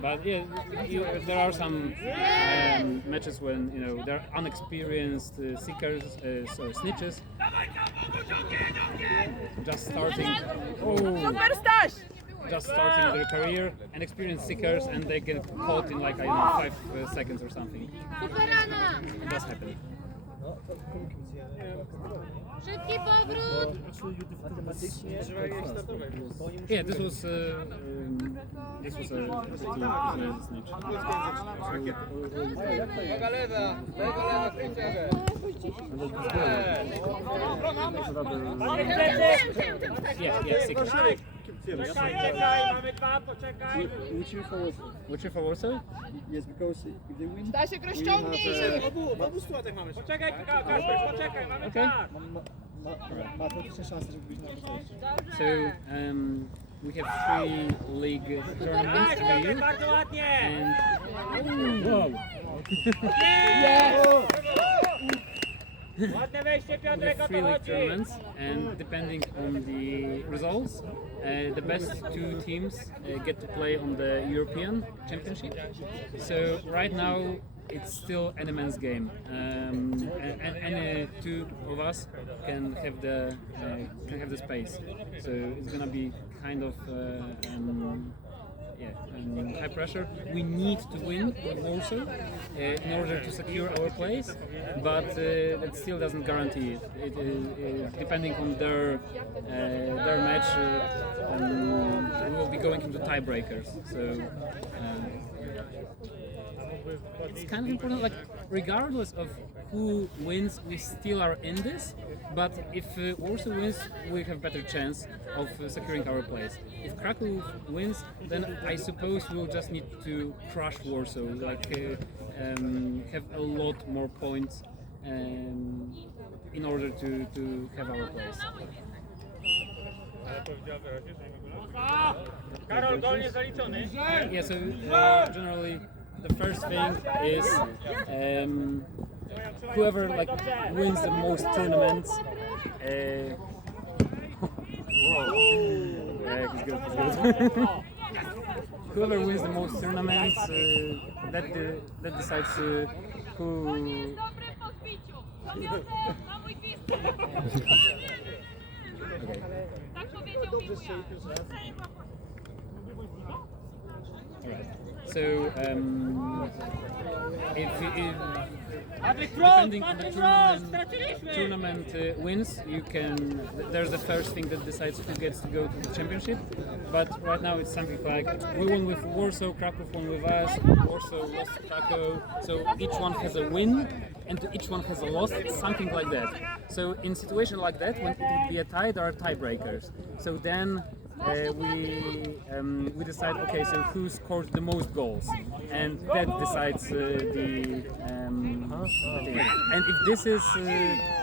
But yeah, there are some matches when there are unexperienced seekers, so snitches, just starting. Just starting their career, and experienced seekers, and they get caught in like 5 seconds or something. It does happen. Szybki powrót! Yeah, this was a snitch. Yeah, seekers. Would you for Warsaw? Yes, because if they win, Stasiek, rozciągnij! Obu sytuacjach mamy. Poczekaj, Kasper, poczekaj, mamy Okay. czas. ma teoretyczne szanse, żeby być na wyjściu. So we have 3 league tournaments per year, Bardzo ładnie! and wow. Ładne wejście, We Piotrek, have o 3 to league chodzi. tournaments, and depending on the results, the best 2 teams get to play on the European Championship. So right now it's still an immense game, and any 2 of us can have the space. So it's gonna be kind of high pressure. We need to win with Warsaw in order to secure our place, but that still doesn't guarantee it. Depending on their match, we will be going into tiebreakers. So it's kind of important. Like regardless of who wins, we still are in this. But if Warsaw wins, we have better chance of securing our place. If Kraków wins, then I suppose we'll just need to crush Warsaw, like have a lot more points in order to have our place. Karol, gol nie zaliczony. Yeah, so generally the first thing is whoever wins the most tournaments. Yeah, he's good. Whoever wins the most tournaments, that decides who. Alright. So depending on the tournament wins, you can. There's the first thing that decides who gets to go to the championship. But right now it's something like we won with Warsaw, Kraków won with us, Warsaw lost to Kraków. So each one has a win, and each one has a loss. Something like that. So in situation like that, when it would be a tie, there are tiebreakers. So then. We decide, okay, so who scored the most goals, and that decides the thing. And if this is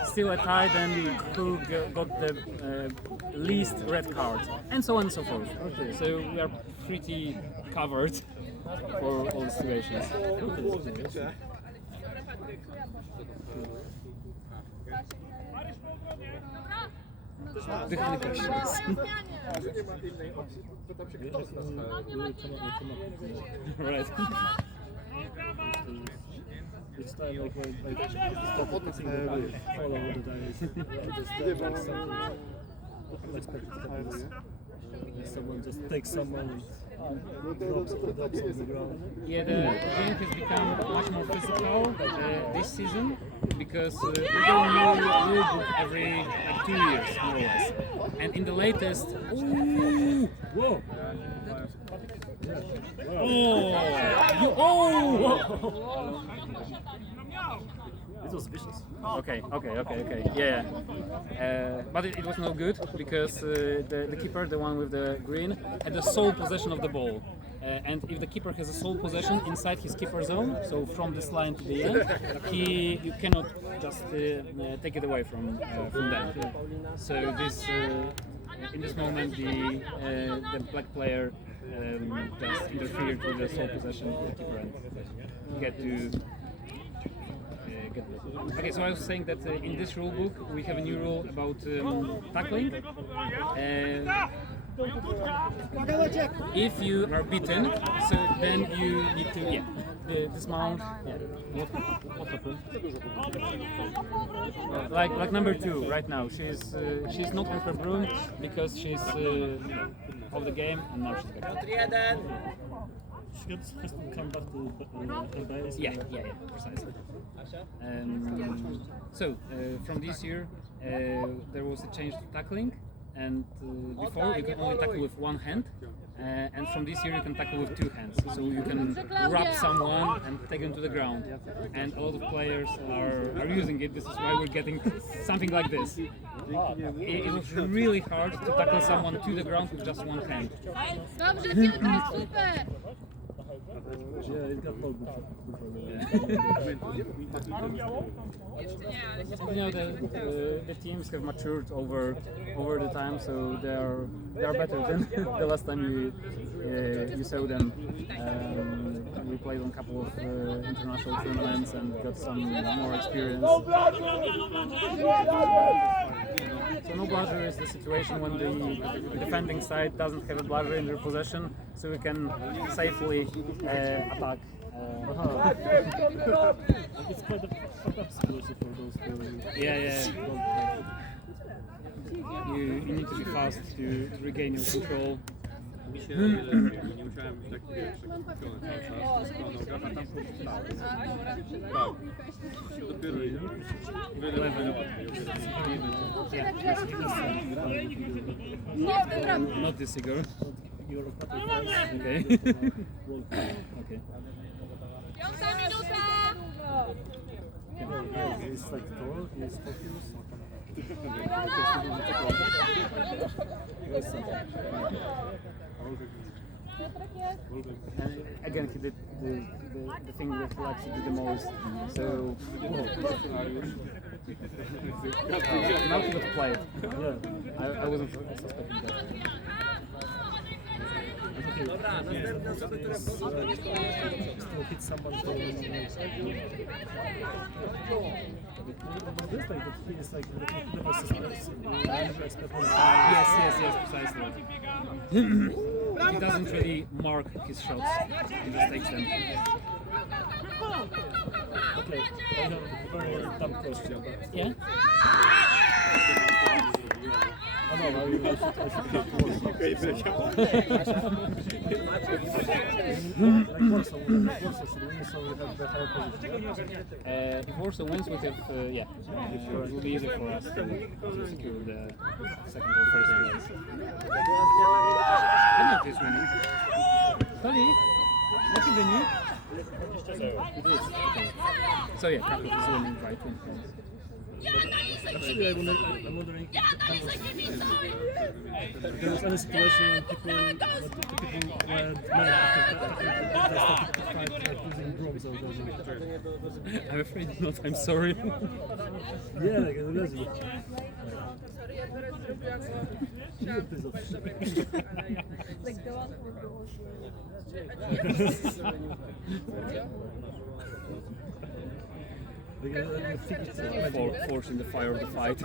still a tie, then who got the least red cards, and so on and so forth. Okay. So we are pretty covered for all the situations. Do you have any questions? Right. It's time like stop follow the someone just takes someone and drops on the ground. Yeah, the game has become much more physical this season because we go new rule book every 2 years, more or less. And in the latest, whoa! It was vicious. Okay. Yeah. But it was no good because the keeper, the one with the green, had the sole possession of the ball. And if the keeper has a sole possession inside his keeper zone, so from this line to the end, you cannot just take it away from them. So this in this moment the black player just interfered with the sole possession of the keeper and get to. Okay, so I was saying that in this rule book we have a new rule about tackling. If you are beaten, so then you need to dismount. Yeah. What happened? Like number 2 right now. She's not with her broom because she's of the game, and now she's back. She has to come back to her base. Yeah, precisely. So from this year, there was a change to tackling, and before you could only tackle with one hand, and from this year you can tackle with 2 hands. So you can grab someone and take them to the ground, and a lot of players are using it. This is why we're getting something like this. It was really hard to tackle someone to the ground with just one hand. Dobrze, Piotr, super! Yeah, it got more good. You know, the teams have matured over the time, so they are better than the last time you saw them. We played on a couple of international tournaments and got some more experience. So no blusher is the situation when the defending side doesn't have a blusher in their possession, so we can safely attack. It's quite a fuck up situation for those who... Yeah. You need to be fast to regain your control. Nie musiałem być taki wiesz, cały czas, noga, a tam powstałem. Tak. Dopiero Not this Igor. Okay. Okay. 5 minuta! It's like tall, it's focused. Again, he did the thing that he likes to do the most. So now he got to play it. Yeah, I wasn't suspecting that. Still hit someone for this like that he is like never suspects. Never expect one. Yes, precisely. He doesn't really mark his shots, he just takes them. Okay, I have a very dumb question. Yeah? Oh no, I should get to Warsaw. Like Warsaw should win, so we have the higher position. If Warsaw wins, we have, it will be easier for us to secure the second or first place. Kraków is winning. Sorry, what is the new? It is. Okay. So yeah, Kraków is winning by 20 points. Actually, I'm wondering if there was any situation when people went men after started to fight like using brooms or something. I'm afraid not, I'm sorry. Yeah, like a legend. You piece of shit. Forcing the fire of the fight.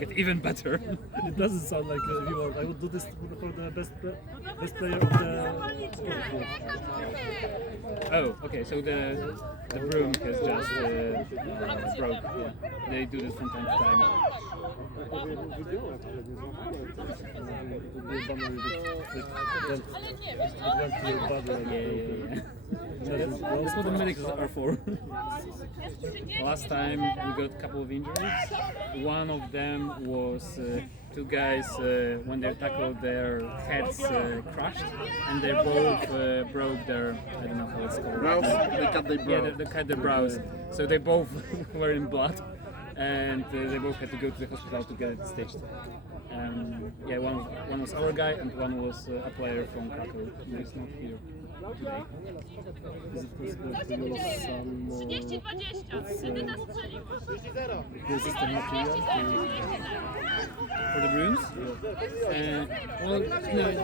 Get even better. It doesn't sound like a reward. I would do this for the best player of the sport. Oh, okay. So the broom has just broke. Yeah. They do this from time to time. That's what the medics are for. Last time we got a couple of injuries. One of them was two guys when they tackled, their heads crushed, and they both broke their, I don't know how it's called. Brows? They cut their brow. Yeah, they cut their brows. So they both were in blood, and they both had to go to the hospital to get it stitched. Yeah, one was our guy, and one was a player from Kraków who is not here today. Is it possible to use some resistant material for the brooms. Well,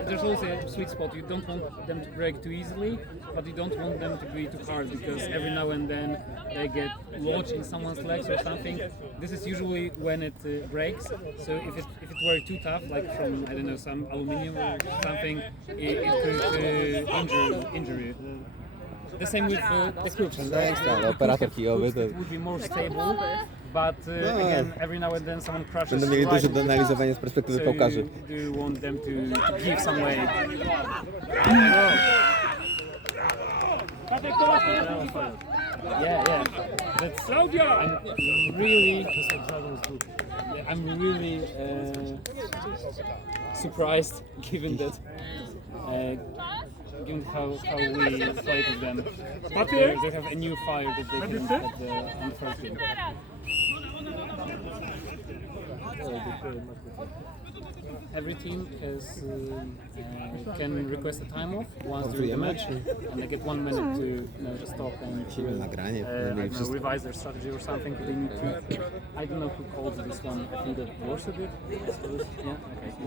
there's also a sweet spot. You don't want them to break too easily, but you don't want them to be too hard because every now and then they get lodged in someone's legs or something. This is usually when it breaks. So if it were too tough, like from I don't know some aluminium or something, it could injure you. The same with the croups. Ale operator kijowy to It would be more stable, but again, every now and then someone crashes. będą mieli right duże into do analizowania z perspektywy so piłkarzy. you want them to give some way. Yeah. That's I'm really surprised given that given how we played with them. They have a new fire that they didn't have on the first game. Every team can request a time off once during the match, and they get 1 minute to stop and nagranie, revise their strategy or something. They need to. I don't know who called this one. I think that Warsaw did. I suppose. Yeah.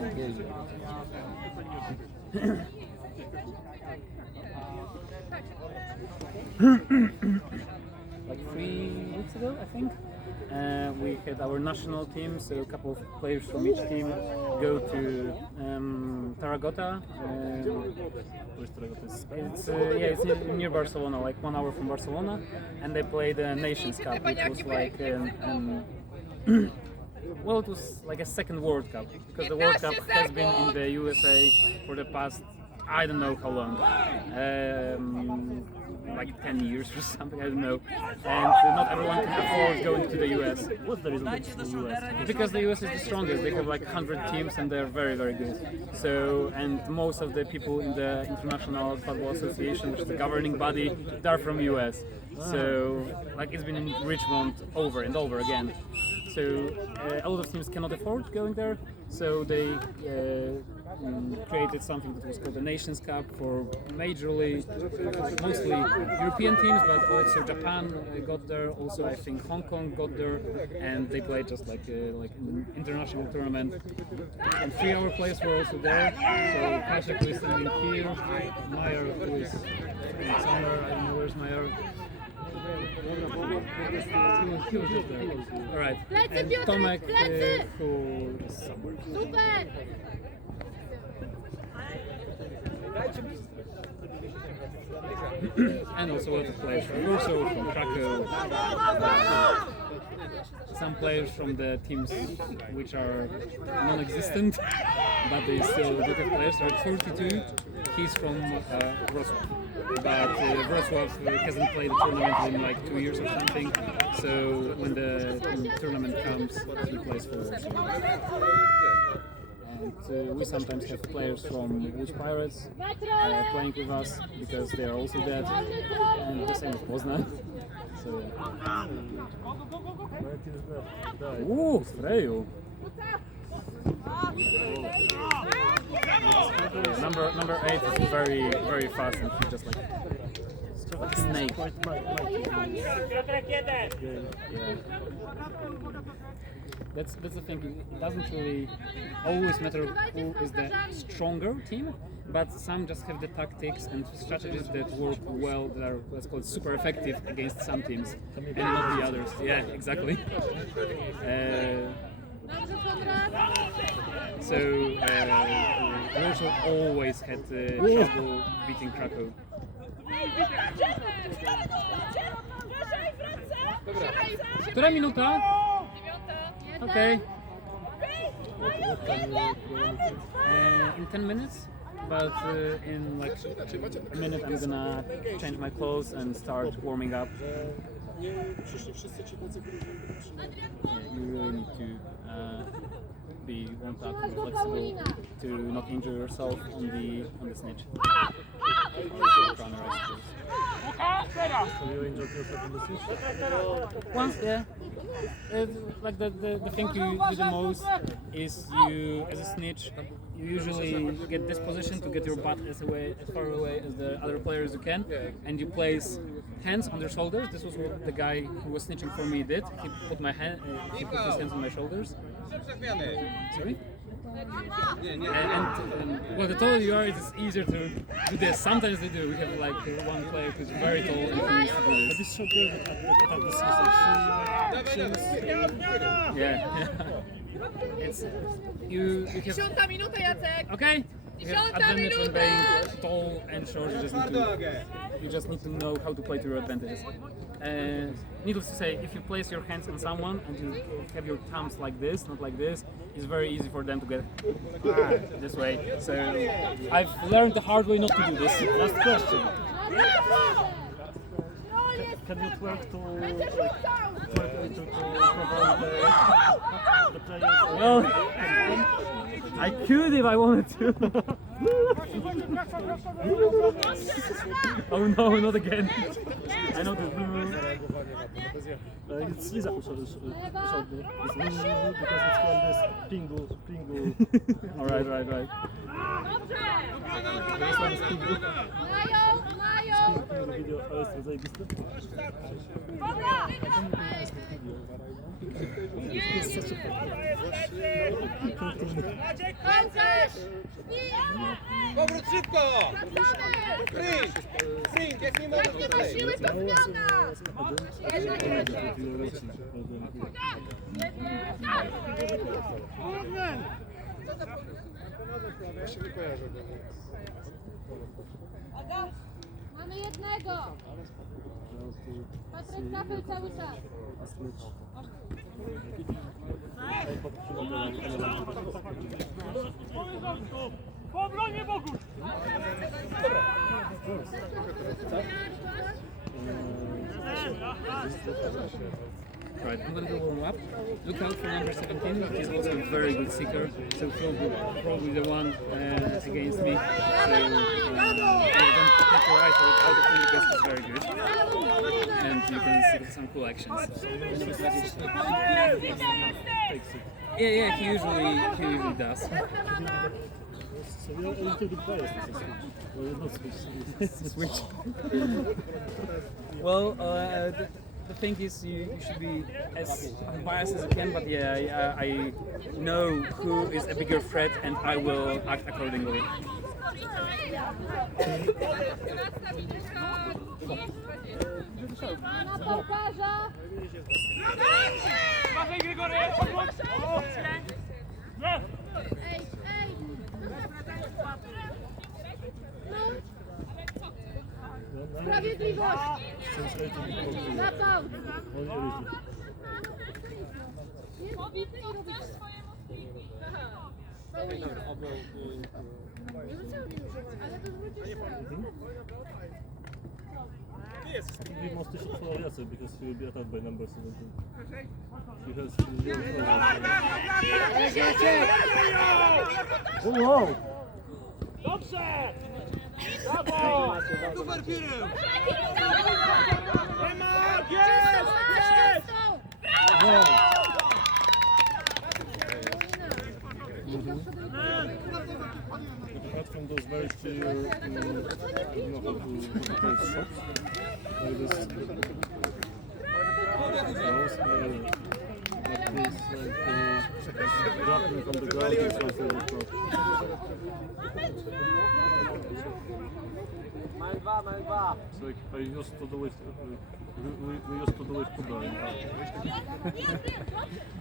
Okay. Like 3 weeks ago, I think. We had our national team, so a couple of players from each team go to Tarragota. Where's Tarragota? It's near Barcelona, like 1 hour from Barcelona, and they played the Nations Cup, which was like well, it was like a second World Cup because the World Cup has been in the USA for the past I don't know how long. Like 10 years or something, I don't know. And not everyone can afford going to the US. What's the reason for the US? Because the US is the strongest. They have like 100 teams and they're very, very good. So, and most of the people in the International Quadball Association, which is the governing body, they're from US. So, like it's been in Richmond over and over again. So, a lot of teams cannot afford going there. So they created something that was called the Nations Cup for mostly European teams, but also Japan got there. Also, I think Hong Kong got there, and they played just like an international tournament. And 3-hour players were also there. So Kaszek who is standing here, Meyer who is somewhere. I don't know where's Meyer. He was just there. All right. And Tomek who is somewhere. Super! And also a lot of players from Warsaw, from Kraków. Some players from the teams which are non-existent, but they still do have players. So at 42, he's from Wrocław. But Wrocław hasn't played a tournament in like 2 years or something. So when the tournament comes, he plays for Warsaw. And we sometimes have players from Łódź Pirates playing with us because they are also dead, and the same with Poznan. So yeah. Ooh, Freju. Number 8 is very, very fast and he's just like a snake. Yeah. That's the thing. It doesn't really always matter who is the stronger team, but some just have the tactics and strategies that work well, that are, let's call it, super effective against some teams and not the others. Yeah, exactly. So Warsaw always had trouble beating Kraków. Która minuta? Okay. In 10 minutes, but in like a minute I'm gonna change my clothes and start warming up. Yeah, you really need to be warmed up and flexible to not injure yourself on the snitch. Once, yeah. Like the thing you do the most is you, as a snitch, you usually get this position to get your butt as far away as the other player as you can, and you place hands on their shoulders. This was what the guy who was snitching for me did. He put his hands on my shoulders. Sorry? Well, the taller you are, it's easier to do this. Sometimes they do. We have like one player who's very tall and he needs to do But this. this shot there at this like Yeah. It's you have 10 minuta, Jacek! okay. You have 10 advantage when being minuta! tall and short. You just need to know how to play to your advantages. Needless to say, if you place your hands on someone and you have your thumbs like this, not like this, it's very easy for them to get this way. So I've learned the hard way not to do this. Last question. Can you twerk to provide the players? Well, I could if I wanted to. Oh no, not again. I know this. It's Lisa who showed me. It's because it's called this pingu. Alright. Mają! Video, to jest zajebiste. Kończysz! Powrót szybko! Sprint, jak nie Jak nie ma siły, to zmiana! Mamy jednego! Patryk Kapel cały czas. Po obronie Bogu! Right, I'm gonna go warm up. Look out for number 17, he's also a very good seeker, so probably the one against me. So don't take your eyes out of him because he's very good. And you can see some cool actions. Yeah, he usually does. So we are a little bit biased with this switch. Well, you're not switch. Switch. Well, the thing is, you should be as unbiased as you can, but yeah, I know who is a bigger threat and I will act accordingly. Na bałkarza! Uważaj, Grigory! Ej! Sprawiedliwość! Zapał! He must shoot for Jacek because he will be attacked by number 17. He has wow! Dobrze! Brawo! Super piłę! Ramach! Jest! Apart from those very clear, I don't know how to play shots, like this, dropping from the ground is also a problem. So like, I used to do it, we used to do it football in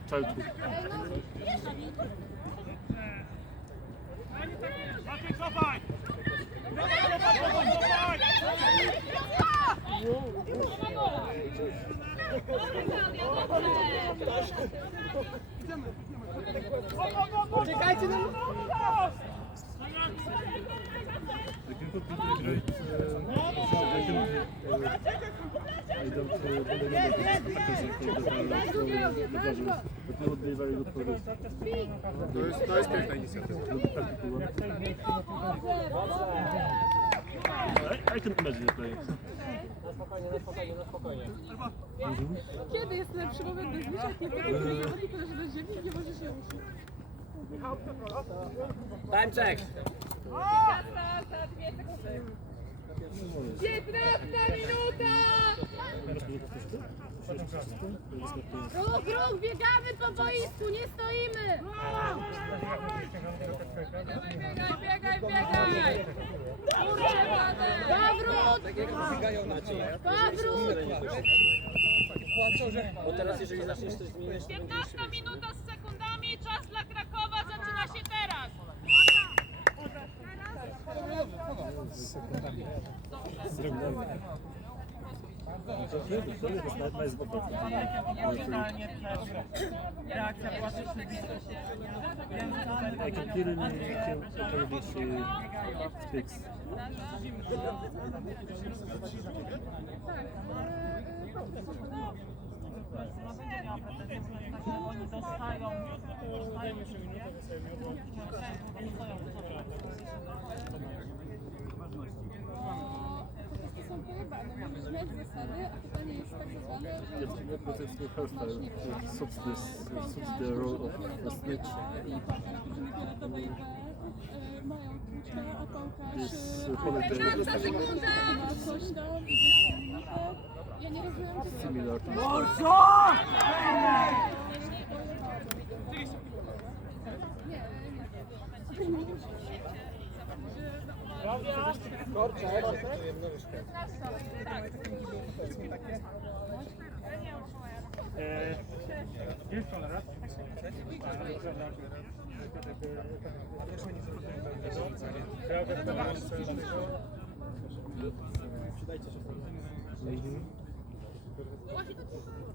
childhood. Maciek, cofaj! Czekajcie na mnie! I don't but would be very good for this. To jest piękna inicjatywa. I can imagine it playing. Na spokojnie. Kiedy jest lepszy moment do zbliżenia, kiedy tylko leży na ziemi i nie może się ruszyć? Time check! 15 minuta! Ruch, biegamy po boisku, nie stoimy! Bo teraz jeżeli zaczniesz coś zmieniać, to 15 minuta z sekundami, czas dla Krakowa zaczyna się teraz. Reakcja była też I can clearly hear this speaks. Są pojebane, możesz mieć zasady, a pytanie jest tak zwane, że But it's the first time it suits the role of the snitch. mają tłuczkę, a pałkarz This ma coś tam i ja nie rozumiem, że similar to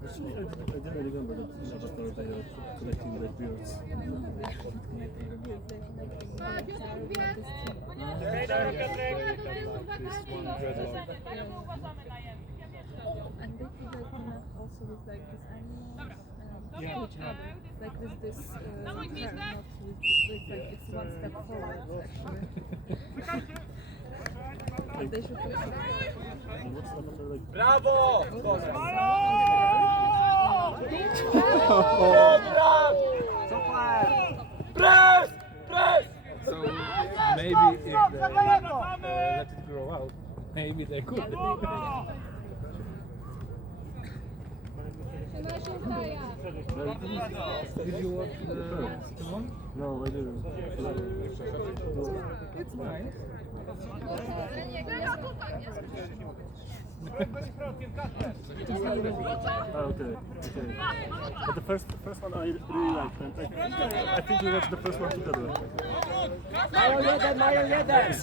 I didn't remember that Avatar they are collecting red beards. And they feel like not also with like this animal, like with this not with like it's one step forward actually. Like they should also What's Avatar like? Brawo! Press! Press! So maybe if they let it grow out, maybe they could. Did you watch the second one? No, I didn't. It's nice. Okay. But the first one I really liked, and I think we watched the first one together. Mają jeden, mają jeden!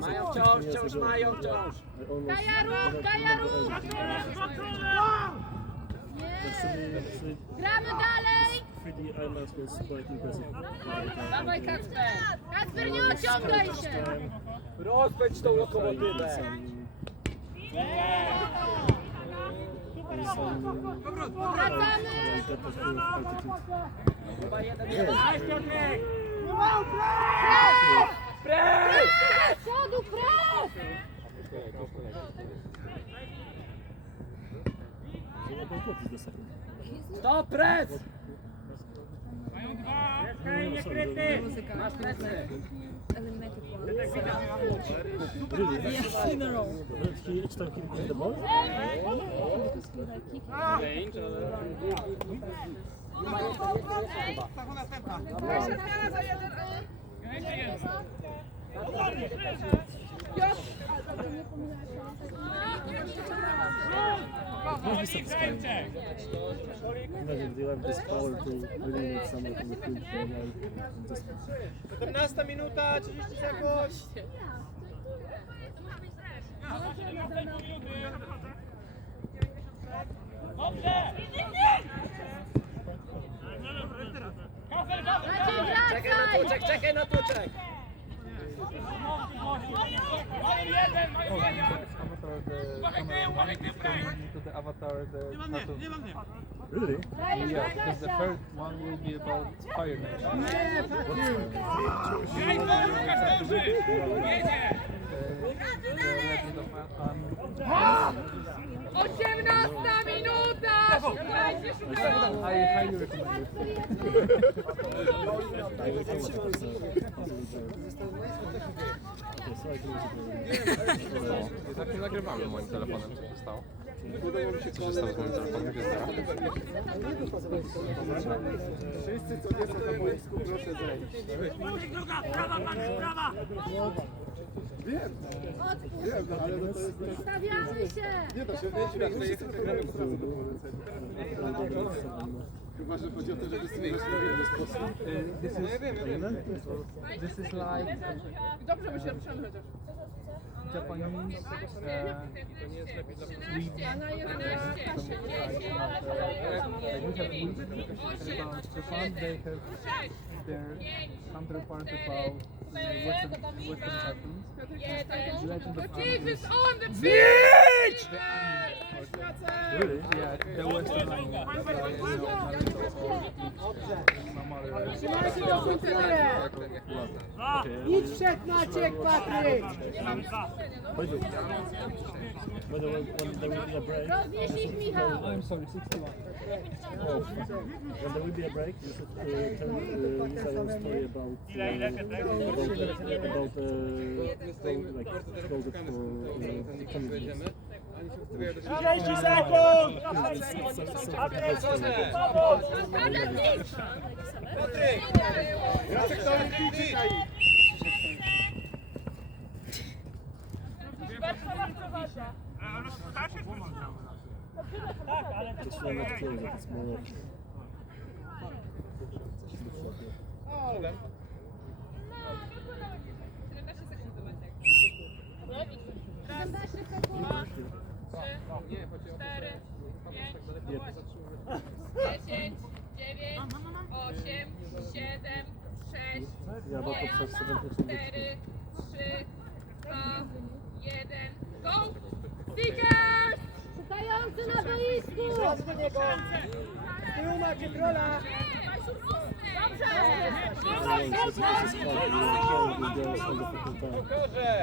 Mają wciąż, mają wciąż! gramy dalej! 3D IMAX was quite impressive. Dawaj Kacper! Kacper, nie ociągaj się! Rozpędź tą lokomotywę! Wracamy! Chyba jeden jest. Pres! Do przodu, pres! Stop, pres! Masz plecy. Eliminated one. Really? Yeah, in a row. Each time he hit the ball? Because he like kicked Must be satisfying. Imagine they have this power to really make someone from the field play and just 17 minuta, 30 sekund! Czekaj na tłuczek, czekaj na tłuczek! To the Avatar, the cartoon. really? Yeah, because the first one will be about Fire Nation. Osiemnasta minuta! Szukajcie, szukajcie! I highly recommend Okay, so I can Jednak nie nagrywamy moim telefonem, co się stało. Co się stało z monitorką Gwiazdora? Wszyscy, co nie są na boisku, proszę zejść. Wiem, no, ale no to jest... Stawiamy się! Nie da się, wszyscy gramy po drodze do polecenia. Chyba, że chodzi o to, żeby sobie w sposób. This is like Dobrze, by się ruszamy chociaż. Japanese. Pana jest Japan, they have their counterpart about Western cartoons. The Legend of Jesus on the Really? Yeah, the Western anime. Trzymajcie do końca! Idź przed Maciek, Patryk! Roznieś ich, Michał! I'm sorry, 61. When there will be a break, you should tell Michał a story about closed for community. 30 sekund! Patryk! Jacek to olimpijczyka i... Just one not close, it's more yeah, but observe 7 Go! Stickers! Szukający na boisku! Chodź do niego! Z tyłu macie trolla! Proszę!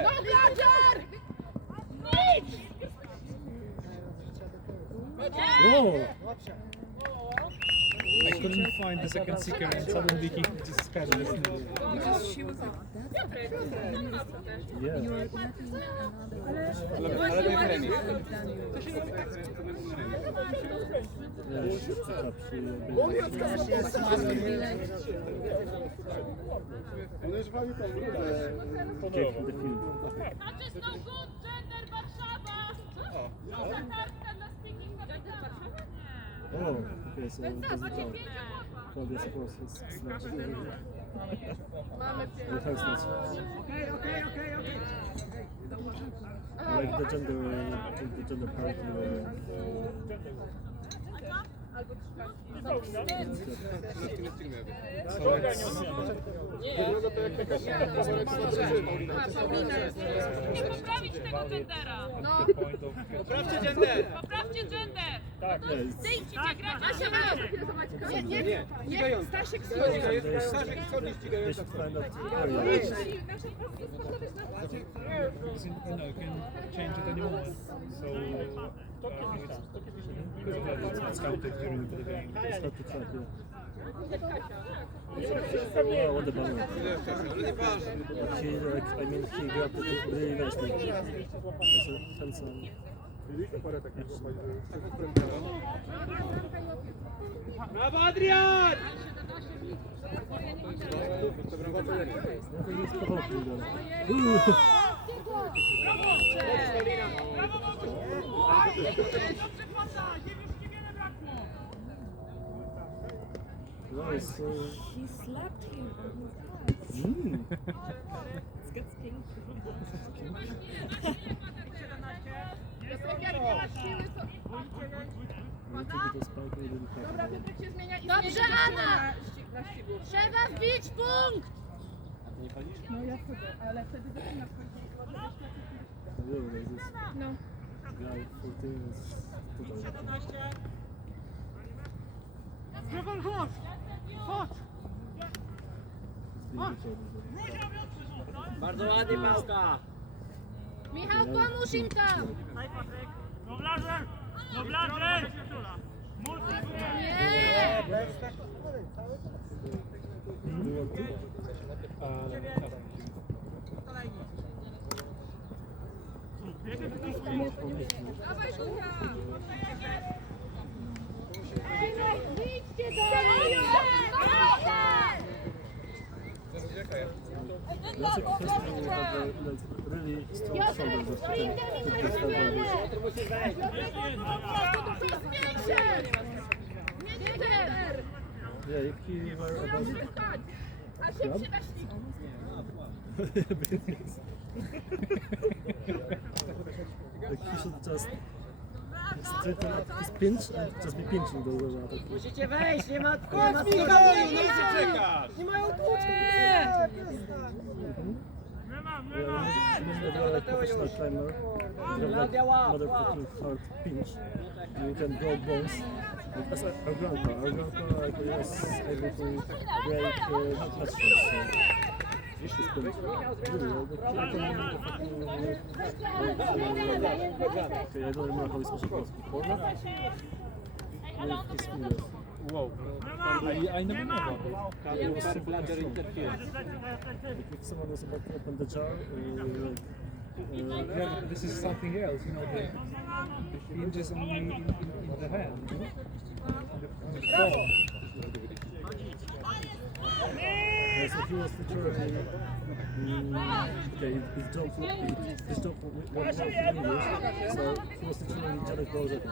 No, Glacier! Oh! I couldn't find the second seeker and suddenly he just kind of listened. Because she was like, that's Yeah. you're letting another Ale to jest remis. Yeah, she picked up, One już wali tą rundę. gave him the field. Oh, okay, so it doesn't count. Claudia supports his selection. It has not. Like the gender parity. Druga to jak jakaś kabarek na drużyną. Nie poprawić tego gendera! Poprawcie gender! Poprawcie gender! Yeah, it's, Zdejmijcie grać! Nie, Stasiek schodzi. Stasiek schodzi they ścigająca. should find out area. Because you can change it any moment. So it's counted during the game. It's not to track, yeah. Oh, what the bummer. Ale nieważne. He, like, I mean, he grabbed it really nicely. It's a handsome. Mieliśmy parę takich chłopaków, Brawo, Adrian! No to jest pochopny, Nice. She slapped him on his ass. It's got pink. Dobrze, Anna! Trzeba wbić punkt! No ja wchodzę, ale wtedy zaczyna wchodzić. No. Guy 14 is Bardzo ładnie, Paska! Michał, pomóż im tam! Nie! Dawaj, Żółka! Jacek has to have really strong shoulders that he can put this head on this. Yeah, if he were about club, like he should just straighten up his pinch and just be pinching those attacks. Musicie wejść, nie ma co czekasz! Nie mają tłuczki! Yeah, like professional climber, you have like another fucking hard pinch. You can break bones. Like, as our grandpa like, was able to break not much things. Vicious pinch. Really, okay, I don't remember how it's supposed to go before. With his fingers. Wow. I never know about it. It was super strong. Like if someone was about to open the jar, Yeah, this is something else, you know, the hinges on the hand, you know? On the ball. yeah, so he was literally okay, his jump was not English, so he was literally Janet Balls at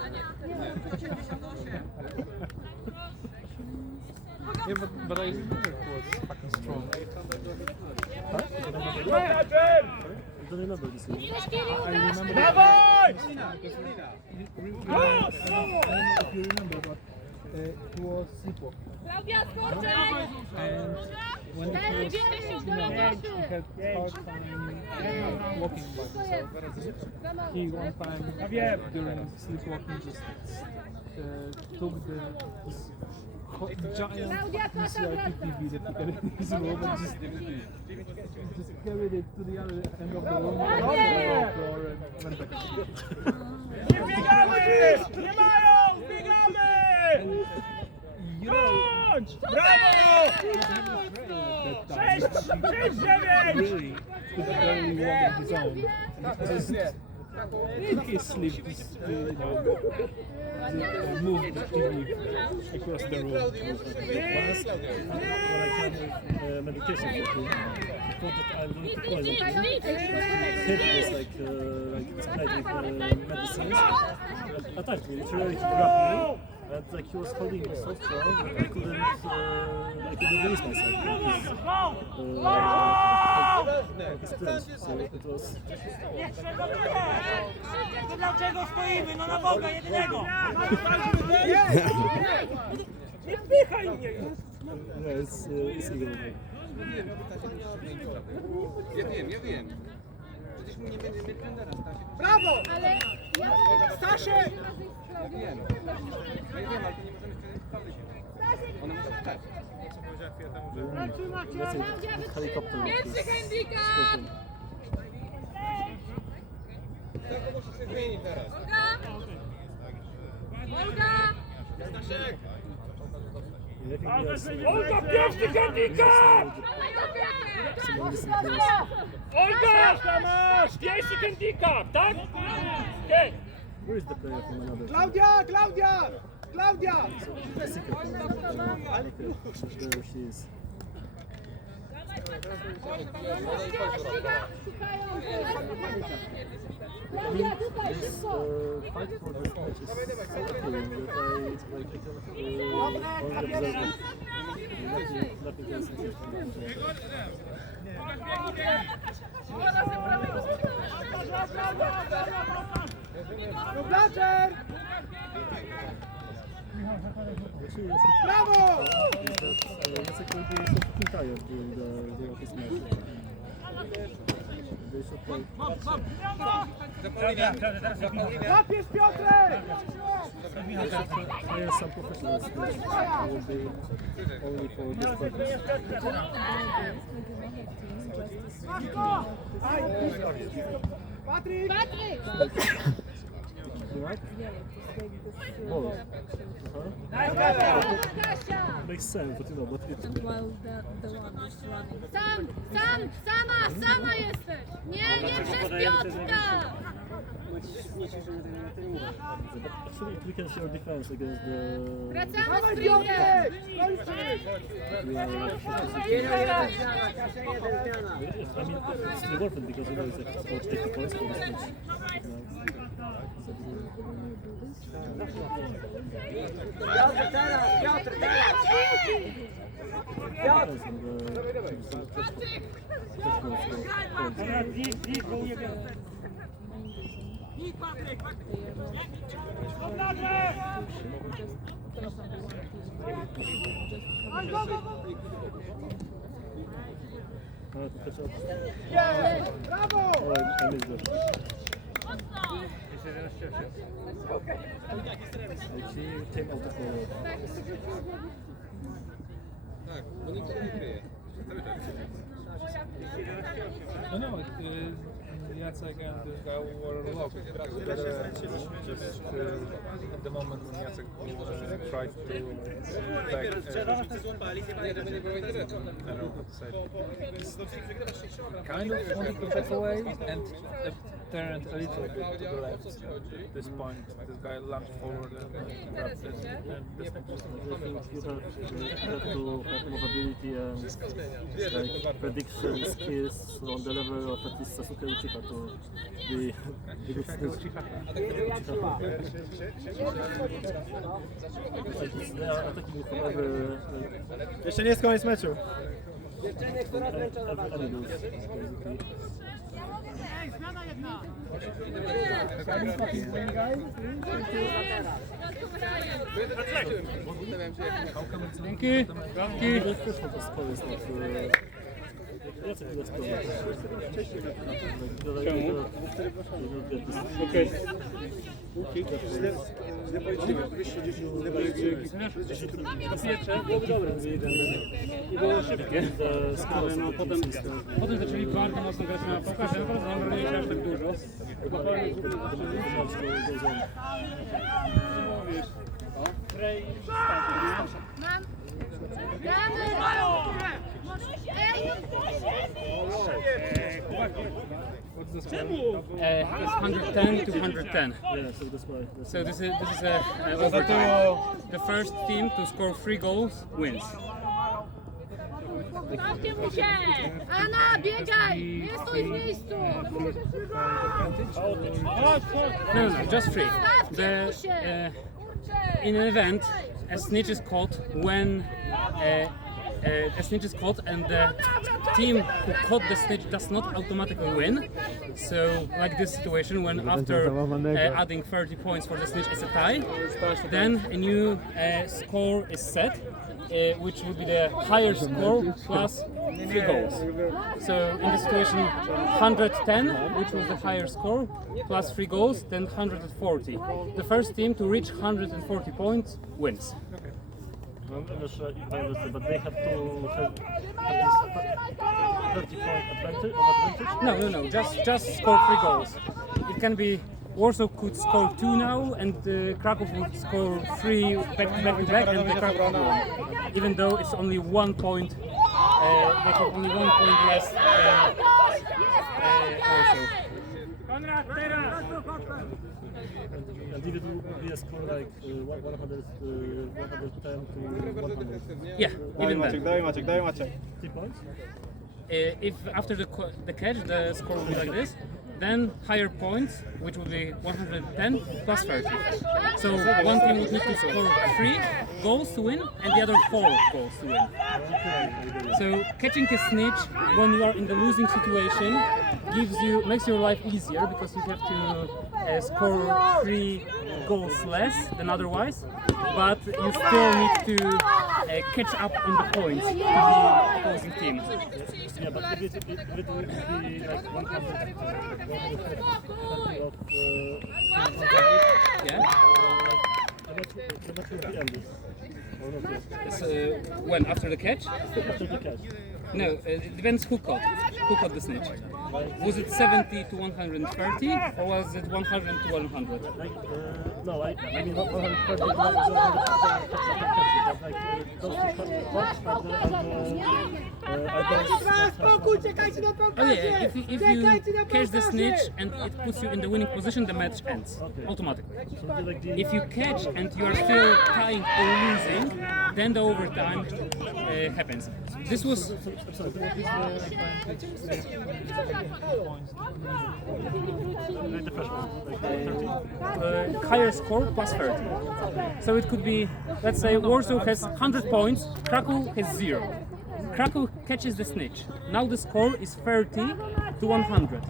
Yeah, but I remember it was fucking strong. I don't remember this one. I remember If you remember, but he was sleepwalking. And when it was, he had hard time walking by himself. He one time during sleepwalking just took this giant PCI TV that he had in his room and just carried it to the other end of the room and on the floor and went back to sleep. You know, really could barely walk on his own. Just in his sleep, just moved the TV across the room. Once, when I came with medication for him, he thought that I'm going to poison him. Hit was like sprayed with medicines. Attacked me, literally he grabbed me. And like he was holding me so strong that I couldn't release myself his clench. So it was... Dlaczego stoimy? No na Boga jedynego! Nie wpychaj mnie! Yeah, it's eager. Ja wiem. Przecież mu nie będzie trenera, Stasiek. Brawo! Ale ja Stasiek! Ja wiem, ale to nie możemy wtedy One muszą wstać. Helicopter. Pierwszy handicap! Tego musisz się zmienić teraz. Olga! Stasiek! Olga, pierwszy handicap! Olga! Masz! Pierwszy handicap, tak? Where is the player from another? Klaudia! Klaudia! The secret from there she is. This fight for this match is so appealing that I only observe it. Nothing else interesting. Blacher! Brawo! Jacek will be so fucking tired during his match. They should play. Łapiesz, Piotrek! Hire some professionals which will be only for this purpose. Patryk! Right? Yeah, it's like this Ball. action. Makes sense, but you know, but it. And while the one is running. Sama jesteś! Nie przez Piotrka! Actually, it weakens your defense against the. Wracamy z Piotrkiem! I mean, it's still worth it because you know it's like about 80 points for this match. Piotr teraz! Piotr teraz! Depends on Brawo! I missed that. He came out of the... Tak, bo nikt tego nie kryje. No, Jacek and this guy were locked together. Just at the moment when Jacek tried to back, Nie, żeby nie było internetu. kind of wanted to back away and turned a little bit to the left. At this point, this guy lunged forward and grabbed it. And this You have to have mobility and like prediction skills on the level of at least Sasuke Uchiha to be a good snitch. They are attacking forever. Jeszcze nie jest koniec meczu. Every lose, basically. Dzięki. Dzięki. Okej. I było szybkie. Ale no potem zaczęli bardzo mocno grać na pokazie, naprawdę nie brali się aż tak dużo. It's 110 to 110. Yeah, so that's why. So this is overtime. The first team to score 3 goals wins. Stawcie mu się! Anna, biegaj! Nie stój w miejscu! No, just 3. In an event, a snitch is caught when a snitch is caught and the team who caught the snitch does not automatically win. So, like this situation, when after adding 30 points for the snitch is a tie, then a new score is set, which would be the higher score plus 3 goals. So, in this situation, 110, which was the higher score, plus 3 goals, then 140. The first team to reach 140 points wins. I'm not sure if I understand, but they have to have at least 30-point advantage. No, just score 3 goals. It can be Warsaw could score 2 now, and Kraków would score 3 back to back, and the Kraków won. Even though it's only 1 point, they have only 1 point less than Warsaw. And if it would be a score like 110 to 100. Yeah, even then. Daj Maciek. 3 points? If after the catch the score will be like this, then higher points, which would be 110 plus 30. So one team would need to score 3 goals to win, and the other 4 goals to win. So catching a snitch when you are in the losing situation makes your life easier, because you have to score 3 goals less than otherwise, but you still need to catch up on the points to the opposing team. Yeah, but if it would be like 130 of Yeah. how much would be ended? Or not yet? When after the catch? After the catch. No, it depends who caught. who caught the snitch? Was it 70 to 130 or was it 100 to 100? No, I mean, 130 but like those two blocks are Spokój, czekajcie na Oh pokazie! yeah, if you catch the snitch and it puts you in the winning position, the match ends automatically. If you catch and you are still tying or losing, then the overtime happens. This was higher score plus 30. So it could be, let's say Warsaw has 100 points, Kraków has 0. Kraków catches the snitch. Now the score is 30 to 100.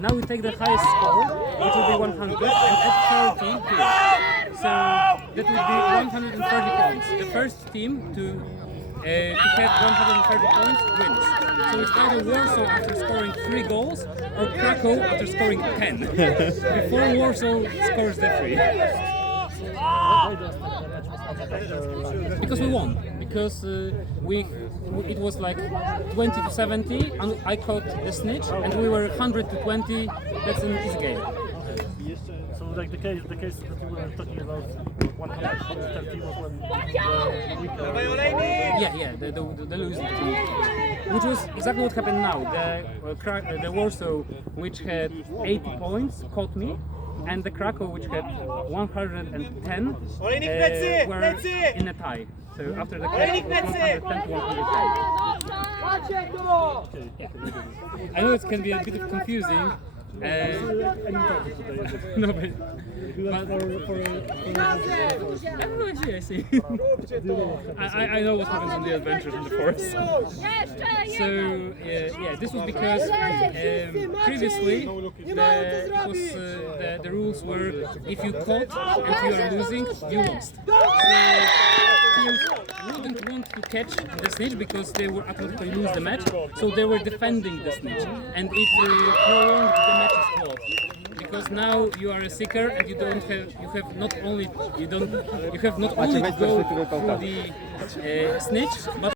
Now we take the highest score, which will be 100, and add 30 here. So that would be 130 points. The first team to have 130 points wins. So it's either Warsaw after scoring 3 goals or Kraków after scoring 10. Before Warsaw scores the 3. Because we won. Because it was like 20 to 70, and I caught the snitch, and we were 100 to 20. That's an easy game. So like the case that you were talking about, 130 was when the losing team, which was exactly what happened now. The Warsaw, which had 80 points, caught me, and the Kraków, which had 110, were in a tie. So after the catch, it was 110 to 110. I know it can be a bit confusing. No, but I see. I know what happens in the adventures in the forest. So yeah, this was because previously the rules were if you caught and you are losing, you lost. So teams wouldn't want to catch the snitch because they would automatically lose the match. So they were defending the snitch, and it prolonged the match's clock. Because now you are a seeker and you have not only to go through the snitch, but